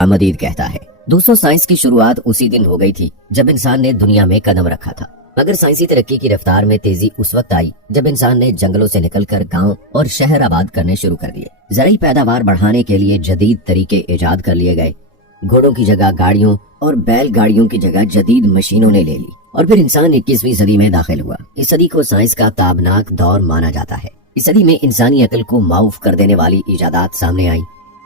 मदीद कहता है। दोस्तों, साइंस की शुरुआत उसी दिन हो गई थी जब इंसान ने दुनिया में कदम रखा था, मगर साइंसी तरक्की की रफ्तार में तेजी उस वक्त आई जब इंसान ने जंगलों से निकलकर गांव और शहर आबाद करने शुरू कर दिए। ज़राई पैदावार बढ़ाने के लिए जदीद तरीके इजाद कर लिए गए। घोड़ों की जगह गाड़ियों और बैलगाड़ियों की जगह जदीद मशीनों ने ले ली और फिर इंसान 21वीं सदी में दाखिल हुआ। इस सदी को साइंस का ताबनाक दौर माना जाता है। इस सदी में इंसानी अक्ल को माऊफ कर देने वाली इजादात सामने आई।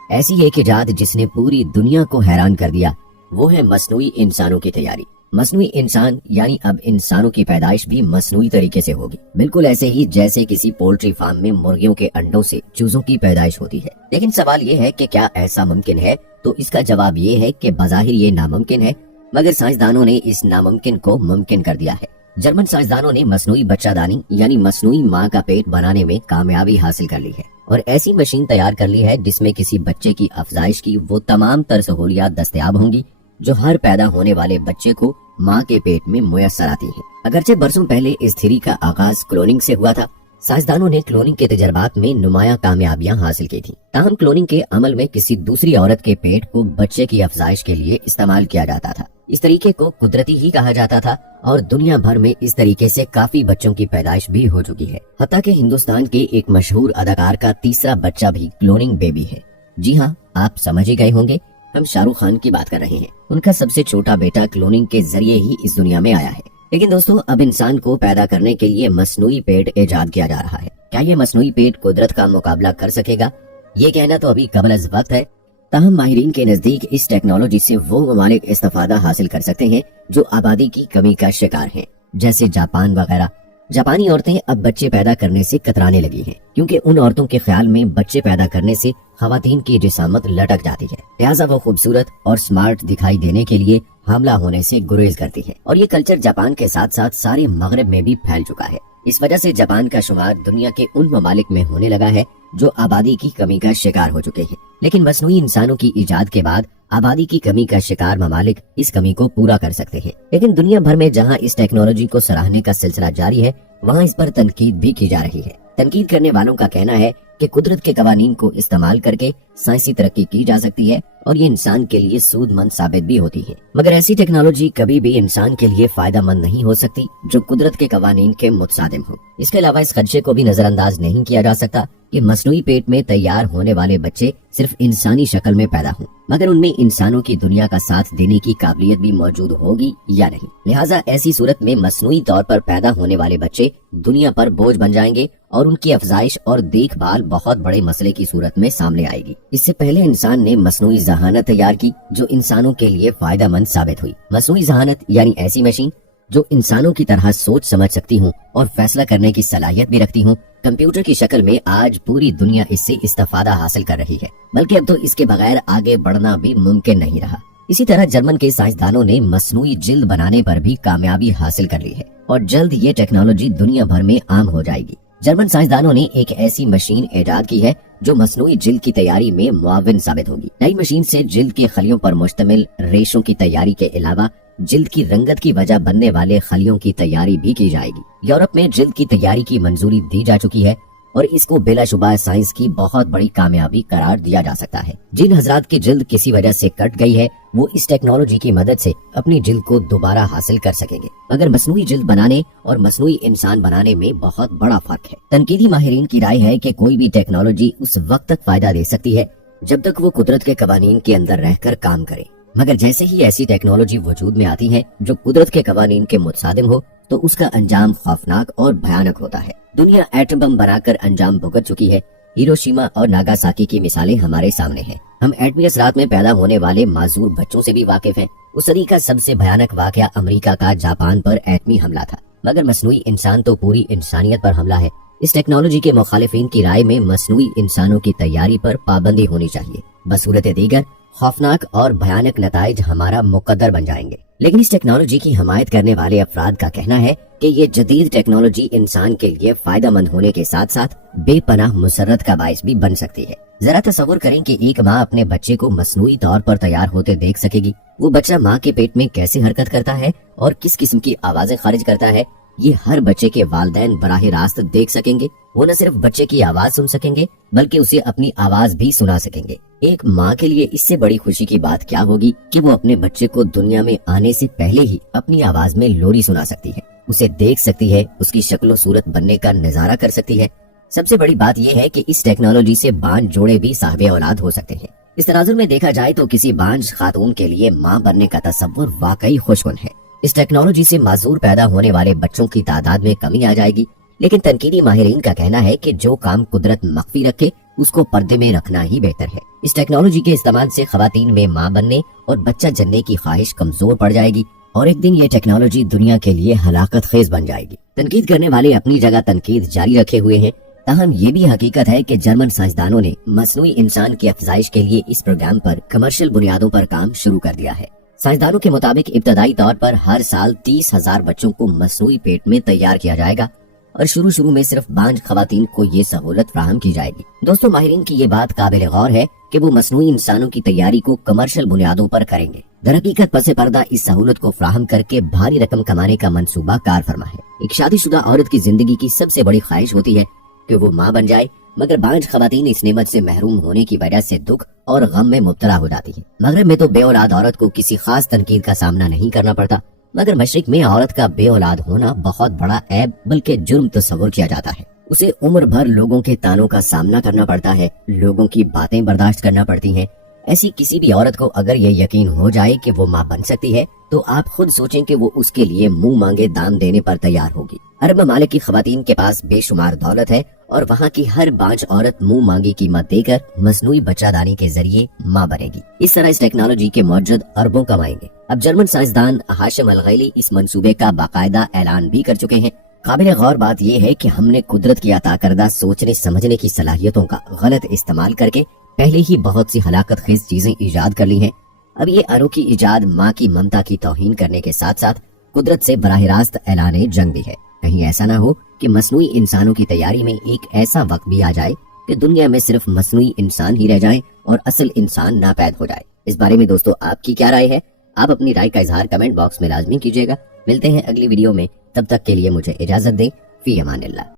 ऐसी एक इजाद जिसने पूरी दुनिया को हैरान कर दिया, वो है मसनूई इंसानों की तैयारी। मसनूई इंसान यानी अब इंसानों की पैदाइश भी मसनूई तरीके से होगी, बिल्कुल ऐसे ही जैसे किसी पोल्ट्री फार्म में मुर्गियों के अंडों से चूजों की पैदाइश होती है। लेकिन सवाल ये है कि क्या ऐसा मुमकिन है? तो इसका जवाब ये है कि बज़ाहिर ये नामुमकिन है, मगर साइंसदानों ने इस नामुमकिन को मुमकिन कर दिया है। जर्मन साइंसदानों ने मसनूई बच्चादानी यानी मसनूई माँ का पेट बनाने में कामयाबी हासिल कर ली है और ऐसी मशीन तैयार कर ली है जिसमें किसी बच्चे की अफजाइश की वो तमाम तर सहूलियात दस्तयाब होंगी जो हर पैदा होने वाले बच्चे को माँ के पेट में मुयस्सर आती है। अगरचे बरसों पहले इस थ्योरी का आगाज क्लोनिंग से हुआ था, साइंसदानों ने क्लोनिंग के तजर्बात में नुमाया कामयाबियां हासिल की थी। ताहम क्लोनिंग के अमल में किसी दूसरी औरत के पेट को बच्चे की अफजाइश के लिए इस्तेमाल किया जाता था। इस तरीके को कुदरती ही कहा जाता था और दुनिया भर में इस तरीके से काफी बच्चों की पैदाइश भी हो चुकी है। हत्ता कि हिंदुस्तान के एक मशहूर अदाकार का तीसरा बच्चा भी क्लोनिंग बेबी है। जी हाँ, आप समझ ही गए होंगे, हम शाहरुख खान की बात कर रहे हैं। उनका सबसे छोटा बेटा क्लोनिंग के जरिए ही इस दुनिया में आया है। लेकिन दोस्तों, अब इंसान को पैदा करने के लिए मसनूई पेट इजाद किया जा रहा है। क्या ये मसनूई पेट कुदरत का मुकाबला कर सकेगा? ये कहना तो अभी कबल अज़ वक्त है। ताहम माहिरीन के नजदीक इस टेक्नोलॉजी से वो ममालिक इस्तेफादा हासिल कर सकते हैं जो आबादी की कमी का शिकार हैं, जैसे जापान वगैरह। जापानी औरतें अब बच्चे पैदा करने से कतराने लगी हैं, क्योंकि उन औरतों के ख्याल में बच्चे पैदा करने से खवातीन की जिसामत लटक जाती है, लिहाजा वो खूबसूरत और स्मार्ट दिखाई देने के लिए हमला होने से गुरेज करती है। और ये कल्चर जापान के साथ साथ सारे मगरब में भी फैल चुका है। इस वजह से जापान का शुमार दुनिया के उन ममालिक में होने लगा है जो आबादी की कमी का शिकार हो चुके हैं। लेकिन मसनूई इंसानों की इजाद के बाद आबादी की कमी का शिकार ममालिक इस कमी को पूरा कर सकते हैं। लेकिन दुनिया भर में जहां इस टेक्नोलॉजी को सराहने का सिलसिला जारी है, वहां इस पर तनकीद भी की जा रही है। तनकीद करने वालों का कहना है कि कुदरत के कवानीन को इस्तेमाल करके साइंसी तरक्की की जा सकती है और ये इंसान के लिए सूदमंद साबित भी होती है। मगर ऐसी टेक्नोलॉजी कभी भी इंसान के लिए फायदेमंद नहीं हो सकती जो कुदरत के कवानीन के मुतसादिम हो। इसके अलावा इस खदशे को भी नजरअंदाज नहीं किया जा सकता कि मसनूई पेट में तैयार होने वाले बच्चे सिर्फ इंसानी शक्ल में पैदा हों, मगर उनमें इंसानों की दुनिया का साथ देने की काबिलियत भी मौजूद होगी या नहीं। लिहाजा ऐसी सूरत में मसनूई तौर पर पैदा होने वाले बच्चे दुनिया पर बोझ बन जाएंगे और उनकी अफजाइश और देखभाल बहुत बड़े मसले की सूरत में सामने आएगी। इससे पहले इंसान ने मसनूई ज़हानत तैयार की जो इंसानों के लिए फायदेमंद साबित हुई। मसनूई ज़हानत यानी ऐसी मशीन जो इंसानों की तरह सोच समझ सकती हूँ और फैसला करने की सलाहियत भी रखती हूँ। कंप्यूटर की शक्ल में आज पूरी दुनिया इससे इस्तेफादा हासिल कर रही है, बल्कि अब तो इसके बगैर आगे बढ़ना भी मुमकिन नहीं रहा। इसी तरह जर्मन के साइंसदानों ने मसनूई जिल्द बनाने पर भी कामयाबी हासिल कर ली है और जल्द ये टेक्नोलॉजी दुनिया भर में आम हो जाएगी। जर्मन साइंसदानों ने एक ऐसी मशीन इजाद की है जो मसनूई जिल्द की तैयारी में मुआविन साबित होगी। नई मशीन से जिल्द के खलियों पर मुश्तमिल रेशों की तैयारी के अलावा जिल्द की रंगत की वजह बनने वाले खलियों की तैयारी भी की जाएगी। यूरोप में जिल्द की तैयारी की मंजूरी दी जा चुकी है और इसको बिलाशुबा साइंस की बहुत बड़ी कामयाबी करार दिया जा सकता है। जिन हजरात की जिल्द किसी वजह से कट गई है वो इस टेक्नोलॉजी की मदद से अपनी जिल्द को दोबारा हासिल कर सकेंगे, मगर मसनूई जिल्द बनाने और मसनूई इंसान बनाने में बहुत बड़ा फर्क है। तनकीदी माहिरीन की राय है कि कोई भी टेक्नोलॉजी उस वक्त तक फायदा दे सकती है जब तक वो कुदरत के कवानीन के अंदर रहकर काम करे, मगर जैसे ही ऐसी टेक्नोलॉजी वजूद में आती है जो कुदरत के कवानीन के मुतसादिम हो तो उसका अंजाम खौफनाक और भयानक होता है। दुनिया एटम बम बनाकर अंजाम भुगत चुकी है। हिरोशिमा और नागासाकी की मिसालें हमारे सामने हैं। हम एटमी असरात में पैदा होने वाले माजूर बच्चों से भी वाकिफ हैं। उस सदी का सबसे भयानक वाकया अमेरिका का जापान पर एटमी हमला था, मगर मसनूई इंसान तो पूरी इंसानियत पर हमला है। इस टेक्नोलॉजी के मुखालिफिन की राय में मसनूई इंसानों की तैयारी पर पाबंदी होनी चाहिए, बसूरत दीगर खौफनाक और भयानक नताइज हमारा मुकद्दर बन जाएंगे। लेकिन इस टेक्नोलॉजी की हमायत करने वाले अफराद का कहना है कि ये जदीद टेक्नोलॉजी इंसान के लिए फायदेमंद होने के साथ साथ बेपनाह मुसर्रत का बाइस भी बन सकती है। जरा तसव्वुर करें कि एक माँ अपने बच्चे को मसनूई तौर पर तैयार होते देख सकेगी। वो बच्चा माँ के पेट में कैसे हरकत करता है और किस किस्म की आवाजें खारिज करता है, ये हर बच्चे के वालिदैन बराह रास्त देख सकेंगे। وہ نہ صرف بچے کی آواز سن سکیں گے بلکہ اسے اپنی آواز بھی سنا سکیں گے۔ ایک ماں کے لیے اس سے بڑی خوشی کی بات کیا ہوگی کہ وہ اپنے بچے کو دنیا میں آنے سے پہلے ہی اپنی آواز میں لوری سنا سکتی ہے، اسے دیکھ سکتی ہے، اس کی شکل و صورت بننے کا نظارہ کر سکتی ہے۔ سب سے بڑی بات یہ ہے کہ اس ٹیکنالوجی سے بانجھ جوڑے بھی صاحب اولاد ہو سکتے ہیں۔ اس تناظر میں دیکھا جائے تو کسی بانجھ خاتون کے لیے ماں بننے کا تصور واقعی خوشگوار ہے۔ اس ٹیکنالوجی سے معذور پیدا ہونے والے بچوں کی تعداد میں کمی آ جائے گی، لیکن تنقیدی ماہرین کا کہنا ہے کہ جو کام قدرت مخفی رکھے اس کو پردے میں رکھنا ہی بہتر ہے۔ اس ٹیکنالوجی کے استعمال سے خواتین میں ماں بننے اور بچہ جننے کی خواہش کمزور پڑ جائے گی اور ایک دن یہ ٹیکنالوجی دنیا کے لیے ہلاکت خیز بن جائے گی۔ تنقید کرنے والے اپنی جگہ تنقید جاری رکھے ہوئے ہیں، تاہم یہ بھی حقیقت ہے کہ جرمن سائنسدانوں نے مصنوعی انسان کی افزائش کے لیے اس پروگرام پر کمرشل بنیادوں پر کام شروع کر دیا ہے۔ سائنسدانوں کے مطابق ابتدائی طور پر ہر سال 30,000 بچوں کو مصنوعی پیٹ میں تیار کیا جائے گا اور شروع میں صرف بانجھ خواتین کو یہ سہولت فراہم کی جائے گی۔ دوستو، ماہرین کی یہ بات قابل غور ہے کہ وہ مصنوعی انسانوں کی تیاری کو کمرشل بنیادوں پر کریں گے۔ در حقیقت پس پردہ اس سہولت کو فراہم کر کے بھاری رقم کمانے کا منصوبہ کار فرما ہے۔ ایک شادی شدہ عورت کی زندگی کی سب سے بڑی خواہش ہوتی ہے کہ وہ ماں بن جائے، مگر بانجھ خواتین اس نعمت سے محروم ہونے کی وجہ سے دکھ اور غم میں مبتلا ہو جاتی ہیں۔ مغرب میں تو بے اولاد عورت کو کسی خاص تنقید کا سامنا نہیں کرنا پڑتا، مگر مشرق میں عورت کا بے اولاد ہونا بہت بڑا عیب بلکہ جرم تصور کیا جاتا ہے۔ اسے عمر بھر لوگوں کے تانوں کا سامنا کرنا پڑتا ہے، لوگوں کی باتیں برداشت کرنا پڑتی ہیں۔ ایسی کسی بھی عورت کو اگر یہ یقین ہو جائے کہ وہ ماں بن سکتی ہے تو آپ خود سوچیں کہ وہ اس کے لیے منہ مانگے دام دینے پر تیار ہوگی۔ عرب ممالک کی خواتین کے پاس بے شمار دولت ہے اور وہاں کی ہر بانجھ عورت منہ مانگی قیمت دے کر مصنوعی بچہ دانی کے ذریعے ماں بنے گی۔ اس طرح اس ٹیکنالوجی کے موجد اربوں کمائیں گے۔ اب جرمن سائنسدان ہاشم الغیلی اس منصوبے کا باقاعدہ اعلان بھی کر چکے ہیں۔ قابل غور بات یہ ہے کہ ہم نے قدرت کی عطا کردہ سوچنے سمجھنے کی صلاحیتوں کا غلط استعمال کر کے پہلے ہی بہت سی ہلاکت خیز چیزیں ایجاد کر لی ہیں۔ اب یہ انوکھی ایجاد ماں کی ممتا کی توہین کرنے کے ساتھ ساتھ قدرت سے براہ راست اعلان جنگ بھی ہے۔ کہیں ایسا نہ ہو کہ مصنوعی انسانوں کی تیاری میں ایک ایسا وقت بھی آ جائے کہ دنیا میں صرف مصنوعی انسان ہی رہ جائیں اور اصل انسان ناپید ہو جائے۔ اس بارے میں دوستو آپ کی کیا رائے ہے؟ آپ اپنی رائے کا اظہار کمنٹ باکس میں لازمی کیجیے گا۔ ملتے ہیں اگلی ویڈیو میں، تب تک کے لیے مجھے اجازت دیں۔ فی امان اللہ۔